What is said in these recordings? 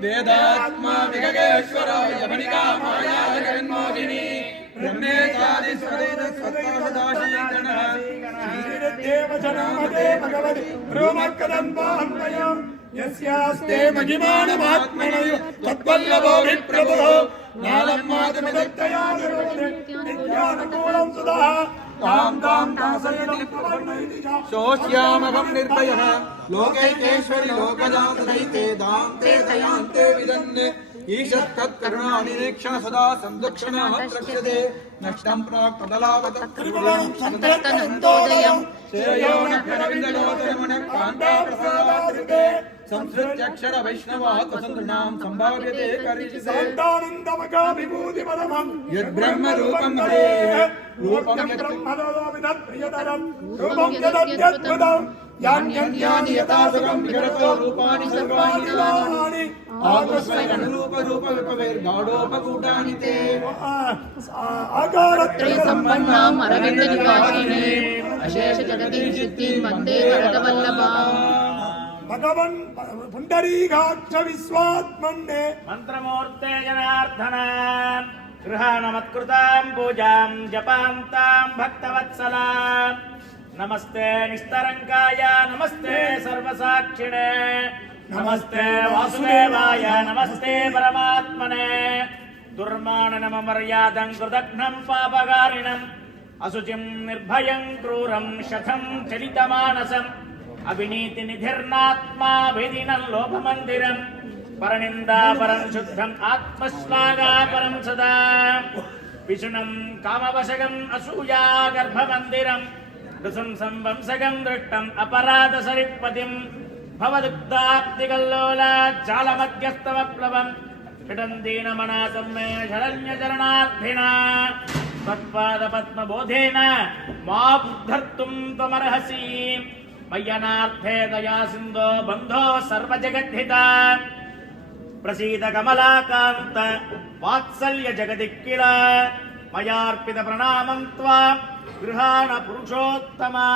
वेदात्मा विगगेश्वर यमनिका माया जगन्मोहिनी ब्रह्मेचारि स्वरेद सत्ताशदाशीगणः श्रीदेव जनामदे भगवति ब्रह्मकदम्बान्वयम् यस्यास्ते महिमानमात्मनयो तद्वल्लभो विप्रभुः नालम्मादमदत्तया नित्यानुकूलं सुधा तां तां दासयति प्रपन्नयति शोष्यामहं निर्भयः लोकैकेश्वरि लोकजातदैते दान्ते दयान्ते विदन् ईशत्तत्करुणानिरीक्षण सदा संदक्षिणः रक्ष्यते नष्टं प्राक्पदलावतं त्रिभुवनं सन्ततनन्दोदयं श्रेयो नखरविन्दलोचनमनः कान्ताप्रसादात्रिते संसृत्यक्षर वैष्णवाः तसन्द्रणां सम्भाव्यते करिष्यते शान्तानन्दमका विभूतिपरमं यद्ब्रह्म रूपं हरेः रूपं यद्ब्रह्मदोविदत् प्रियतरं रूपं यदद्यद्भुतं यान्यन्यानि यथा सुखं विहरतो रूपाणि सर्वाणि आगस्वैरनुरूपरूपविपवैर्गाढोपकूटानि ते आकारत्रयसम्पन्नाम् अरविन्दनिवासिनीम् अशेषजगदीशित्तिं वन्दे वरदवल्लभाम् भगवन् पुण्डरीकाक्ष विश्वात्मन्ने मंत्रमूर्ते जनार्दन गृहाणमत्कृतां पूजां जपान्तां भक्तवत्सलां नमस्ते निस्तरङ्गाय नमस्ते सर्वसाक्षिणे नमस्ते वासुदेवाय नमस्ते परमात्मने दुर्माननममर्यादं कृतघ्नं पापकारिणम् असुचिं निर्भयं क्रूरं शठं चलितमानसम् अविनीति निधिर्नात्मा वेदिनं लोभमन्दिरं परनिन्दा परं शुद्धम् आत्मश्लाघा परं सदा विष्णुं कामवशगम् असूया गर्भमन्दिरं नृशंसं वंशगं दृष्टम् अपराधसरित्पतिं भवदुग्धाब्दिकल्लोला जालमध्यस्तवप्लवं पिटन्दीनमनातं मे शरण्यचरणार्थिना तत्पादपद्मबोधेन मा बुद्धर्तुं त्वमर्हसि मय्यनार्थे दया सिन्धो बन्धो सर्वजगद्धिता प्रसीद कमलाकान्त वात्सल्य जगदिः किल मयार्पित प्रणामं त्वा गृहाण पुरुषोत्तमा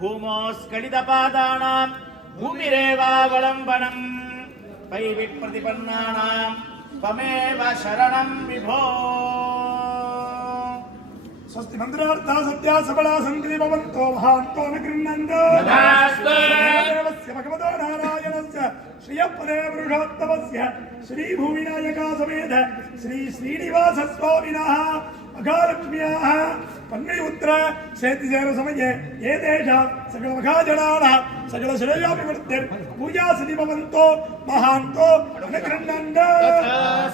भूमोस्खलितपादानां भूमिरेवावलम्बनम् वैविप्रतिपन्नानां त्वमेव शरणं विभो स्वस्ति मंत्रार्था सत्या सबला संकृति भवन्तो महान्तो न गृह्णन्तो देवस्य भगवतो नारायणस्य श्रियपदे पुरुषोत्तमस्य श्री भूमिनायका समेत श्री श्रीनिवास स्वामिनः महालक्ष्म्याः पन्नयुत्र शेतिसेर समये एतेषां सकलमखाजनानां सकलश्रेयोभिवृद्धिर् पूजासिद्धि भवन्तो महान्तो न गृह्णन्तो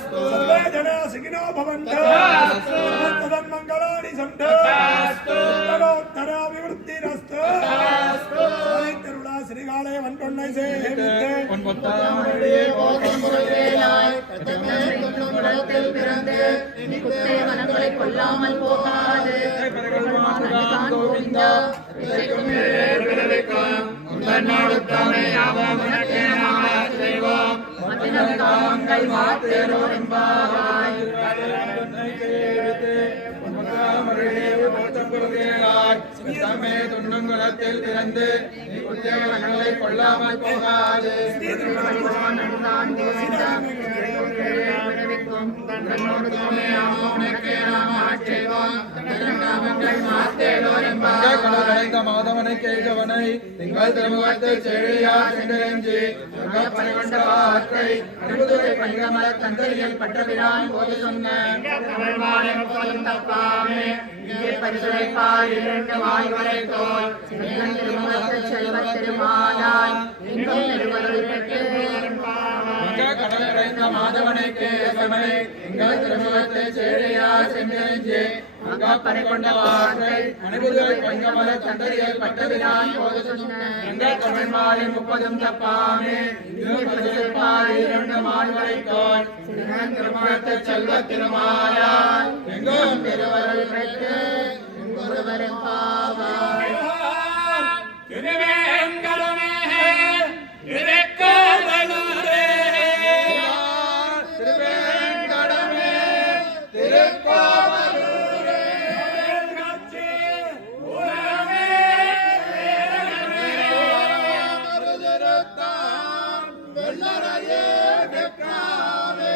सर्वे जना सुखिनो भवन्तु तदन्मङ्गलानि सन्तु उत्तरोत्तराभिवृद्धिरस्तु साहित्यरुणा श्रीकाले वन्पण्णै சேவித்தே பொன்பொத்தாமரையே போற்றும் முறையேயாய் கத்தமே குலத்தில் பிறந்து இனி குத்தே மனங்களை கொல்லாமல் போகாது பெருமான் கோவிந்தா இசைக்குமே பிறவிக்கும் உந்தன்னோடுத்தாமே யாவோம் உனக்கே நாம செய்வோம் மத்தினம் காமங்கள் மாத்தேரோ என்பாய் தம்மே துன்பங்குலத்தில் பிறந்து நீ குற்றங்களை கொள்ளாமல் போகாது தன்னோடு கடைந்த மாதவனை கேட்டவனை திங்கள் திருமுகத்தை செழியா சென்றெஞ்சி பணிகொண்டவாற்றை அனுபுதுரை பணிகமல தந்தரியில் பட்டபிரான் போது சொன்ன தப்பாமே இங்கே பரிசுரைப்பாய் இரண்டு வாய்வரை தோல் செல்வத் திருமாலாய் இங்கும் திருவருள் பெற்று கடல் கடைந்த மாதவனை கேசவனை எங்கள் திருமுகத்தை செழியா சென்றெஞ்சி பணிகொண்ட வார்த்தை அனுபுதுரை பணிகமல தந்தரியில் பட்டபிரான் போது சொன்ன எங்கள் தமிழ்மாலை 30 தப்பாமே இரண்டு மாய்வரை தோல் திருமணத்தை செல்வ திருமாலாய் எங்கும் திருவருள் பெற்று ஒருவரும் பாவாய் திருவேங்கடமே திருக்கோவலூரே திருவேங்கடமே திருக்கோவலூரே வெள்ளரையே வெக்காவே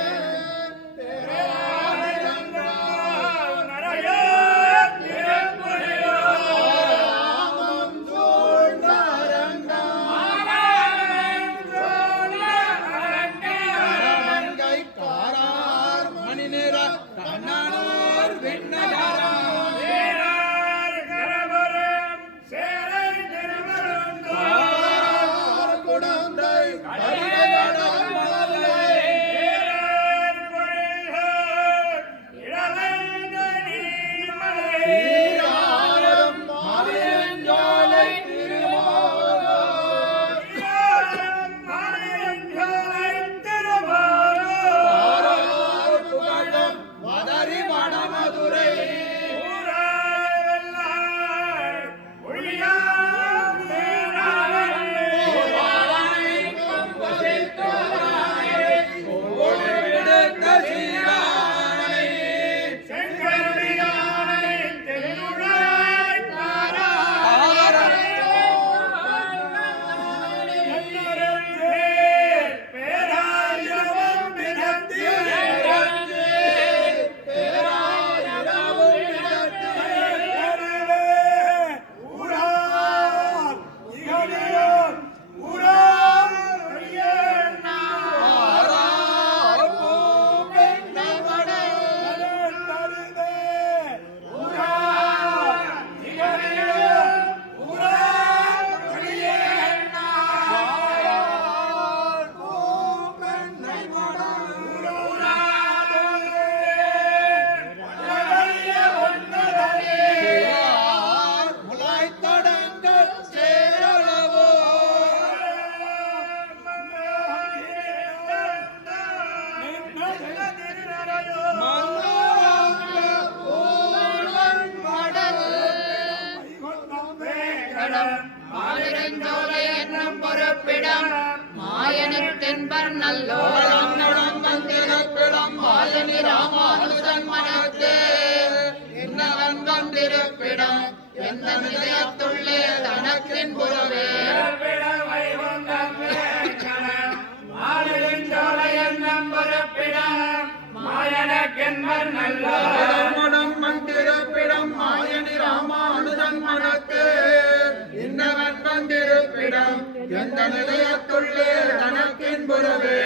மாயனுக்கென்பர் நல்லோரம் வந்திருப்பிடம் மாயனி ராமானுஜன் மனத்தே என்னவன் வந்திருப்பிடம் எந்த நிலையத்துள்ளே தனக்கின் புறவே மாயனுக்கென்பர் நல்லோரம் வந்திருப்பிடம் மாயனி ராமானுஜன் மனத்தே இன்னவன் வந்திருப்பிடம் எந்த நிலையத்துள்ளே தனக்கின் புறவே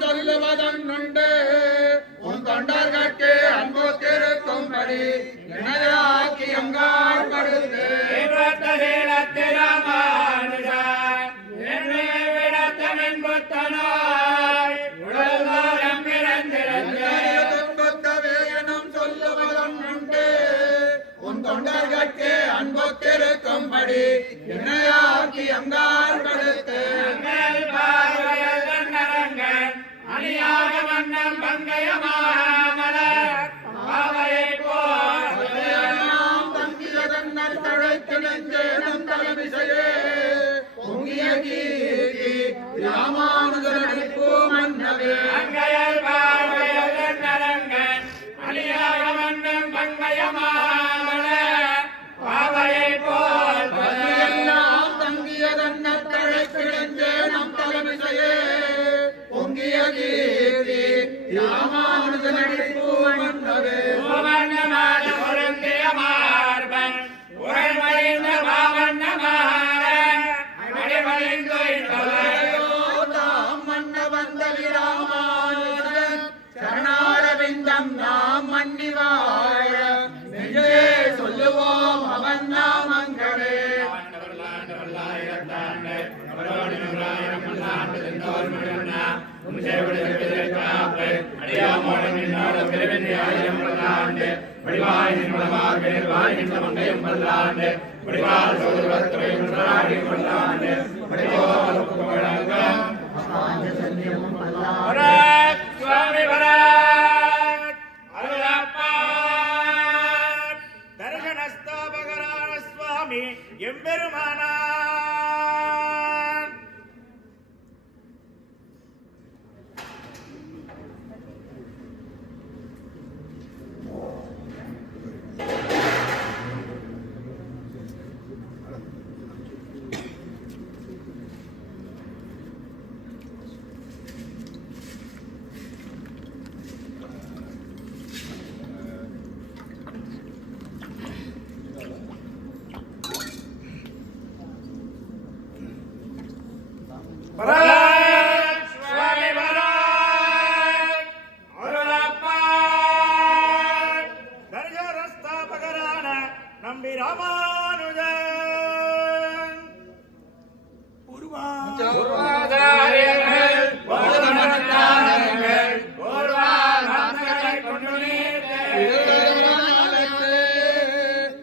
சொல்லுவதன்னுண்டு உன் தொண்டர்கட்கு அன்பு திருக்கும்படி என்னையாக்கி எங்கால் படுத்து தொண்டர்கட்கு அன்பு திருக்கும்படி என்னையாக்கி எங்கால் படுத்து அணியாக வண்ணம் பங்கயமாமலர் பாவையை போல் தங்கியதன் தழைத்து நெஞ்சேனம் தலைவிசையே பொங்கிய கீர்த்தி ராமானுஜன் அடிப்போ மன்னவே அங்கையல் பார்வையல் நரங்கன் அணியாக வண்ணம் பங்கயமாமலர் பாவையை போல் எல்லாம் தங்கியதன் ஆயிரத்தாண்டு அவரோடு 100,000 பல்லாண்டு சென்றோர் மணிவண்ணா உன் சேவடி காப்பு அடியாமோடு நின்னோடு பிரிவின்றி 1000 பல்லாண்டு வடிவாய் நின்றமார் வேர்வாய் நின்ற மங்கையும் பல்லாண்டு வடிவால் சோதரத்துறை முன்னாடி பல்லாண்டு வடிவோல் புகழங்கம் பராக் சுவாமி பராக் அருளப்பா தர்கணஸ்தாபகரான சுவாமி எம்பெருமானார் பராக் சுவாமி பராக் அருளப்பா தர்கணஸ்தாபகரான நம்பி ராமானுஜன் பூர்வாச்சாரியர்கள் போதமனத்தானர்கள் பூர்வாச்சாரங்களை கொண்டு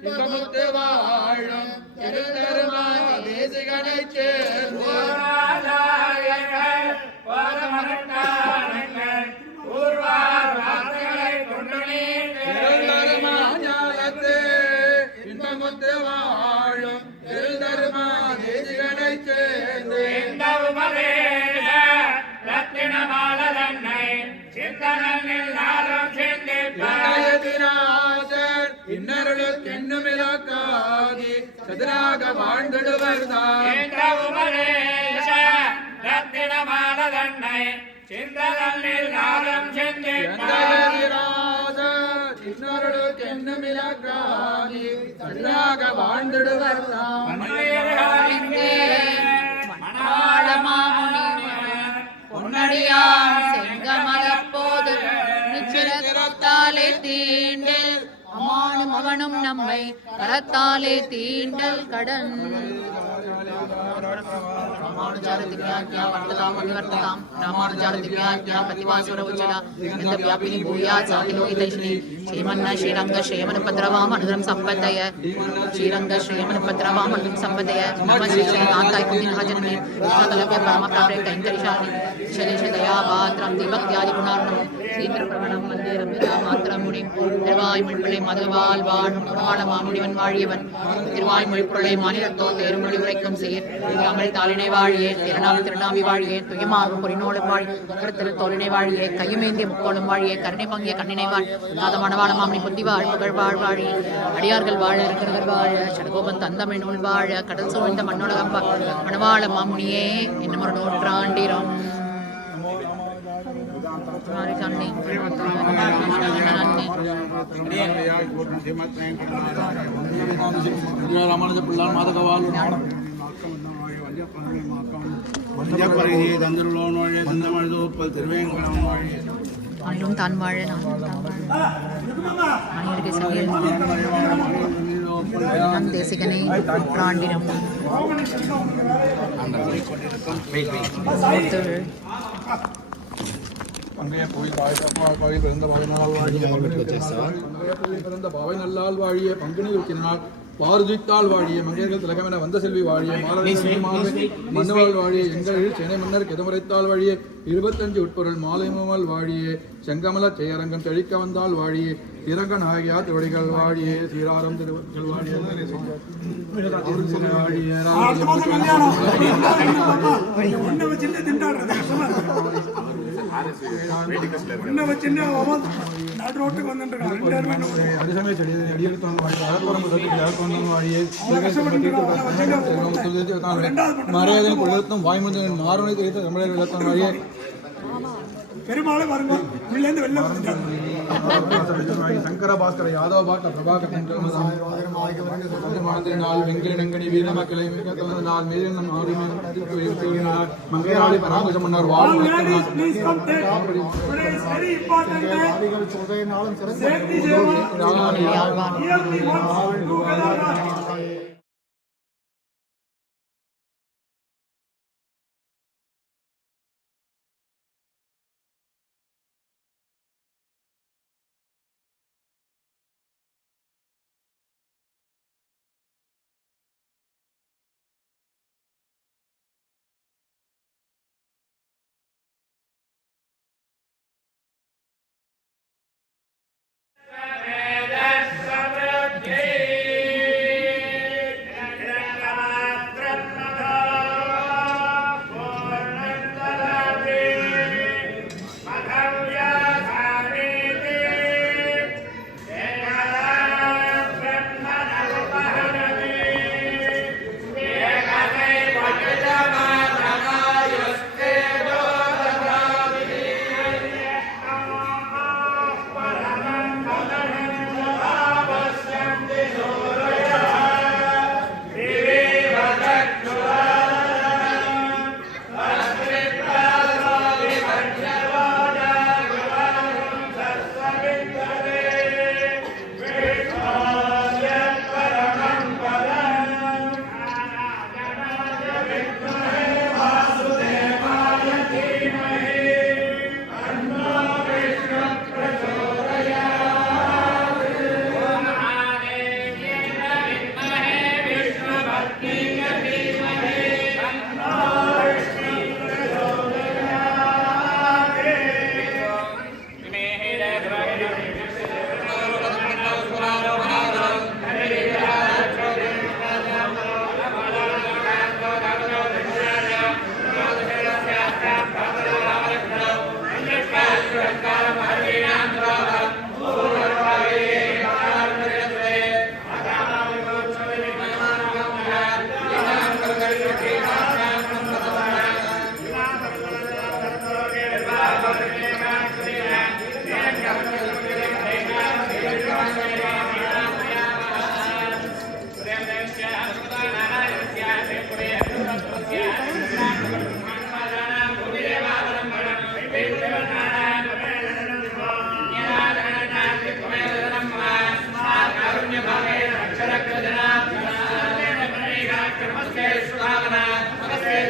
இன்பமுத்து வாழும் திருத்தருமான தேசிகனைச் சேர்ந்து பூர்வாச்சாரியர்கள் போதமனத்தானர்கள் பூர்வாச்சாரங்களை கொண்டு ஞானத்து இன்பமுத்து வாழும் திருத்தருமா தேசிகனைச் சேர்ந்து இந்த உபதேச ரத்தினமாலதன்னை சிந்தனில் நாளும் சிந்திப்பார் திராசர் இன்னருளுக்கு என்னுமிலாக்காகி சதுராக வாழ்ந்திடுவர்தான் இந்த உபதேச ரத்தினமாலதன்னை சிந்தனில் நாளும் சிந்திப்பார் இன்னொருளுக்கு என்னுமிலாக்காகி சதுராக வாழ்ந்திடுவர்தான் பொன்னடியாம் செங்கமலப்போது நிச்சிரத்தாலே தீண்டில் அமானும் அவனும் நம்மை கரத்தாலே தீண்டல் கடன் ராமானுஜார திவ்யாக்ஞா வர்த்ததாம் அபிவர்த்ததாம் ராமானுஜார திவ்யாக்ஞா பிரதிவாசுர உச்சலா இந்த வியாபினி பூயா சாதிலோகிதைஷ்ணி ஸ்ரீமன்ன ஸ்ரீரங்க ஸ்ரீமனுபத்ரவாம் அனுதரம் சம்பதய ஸ்ரீரங்க ஸ்ரீமனுபத்ரவாம் அனுதரம் சம்பதய நம ஸ்ரீ ஸ்ரீகாந்தாய் குந்தினஹஜனமே சகலவ்ய பரமப்ராப்தே கைங்கரிஷாமி ஷலேஷ தயா பாத்ரம் தீபக்தியாதி குணார்ணம் சீந்திர பிரவணம் வந்தே ரம்யா மாத்திரம் முனிம் திருவாய்மொழிப்பிள்ளை மதுவால் வாழும் குணவாள மாமுனிவன் வாழியவன் திருவாய்மொழிப்பிள்ளை மாநிலத்தோர் தேருமொழி உரைக்கும் சீர் தமிழ் தாளினை வாழியே திருநாவி வாழியே துயமார்பு பொறினோடு வாழ் திரு தோளினை வாழியே கையுமேந்திய முக்கோளும் வாழியே கருணை பங்கிய கண்ணினை வாழ் நாத மணவாள மாமணி புத்தி வாழ் புகழ் வாழ் வாழி அடியார்கள் வாழ இருக்கிறவர் வாழ சடகோபன் தந்தமை நூல் வாழ கடல் சூழ்ந்த மண்ணுலகம் மணவாள மாமுனியே இன்னும் ஒரு நூற்றாண்டிரம் ராமானுஜ பிள்ளான் மாதகவால் பருகிய தந்தருளோன் வாழ தந்தமழுதோப்பல் திருவேங்கடம் வாழ அன்றும் தான் வாழ நான் தேசிகனை நூற்றாண்டிரம் அங்கே கோயில் கோயில் பிறந்த பாவை நல்லால் வாழிய பிறந்த பாவை நல்லால் வாழிய பங்குனி வைக்கினால் பாரதித்தாள் வாழிய மங்கையர்கள் திலகமென வந்த செல்வி வாழிய மாலை மண்ணுவாள் வாழிய எங்கள் சென்னை மன்னர் கெதமுறைத்தாள் வாழிய 25 உட்பொருள் மாலைமுமல் வாழிய செங்கமல செயரங்கம் செழிக்க வந்தால் வாழிய திரங்கன் ஆகியா திருவடிகள் வாழிய சீராரம் திருவடிகள் வாழிய அரிசமே செடி அடியெடுத்தான் வாழிய அகப்பரம் வாழிய மறையாதன் கொள்ளத்தும் வாய்மந்தன் மாறுவனை தெரிவித்த தமிழர் வெள்ளத்தான் வாழிய பெருமாளை வருங்க உள்ளேந்து வெளில சங்கர பாஸ்கர யாதவ பாட்ட பிரபாகரன் நாள் வெங்கில நங்கனி வீர மக்களை நாள் மேலும் மங்கையாளி பராமரிசம் மன்னர் வாழ் வெரி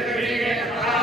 விழிகளா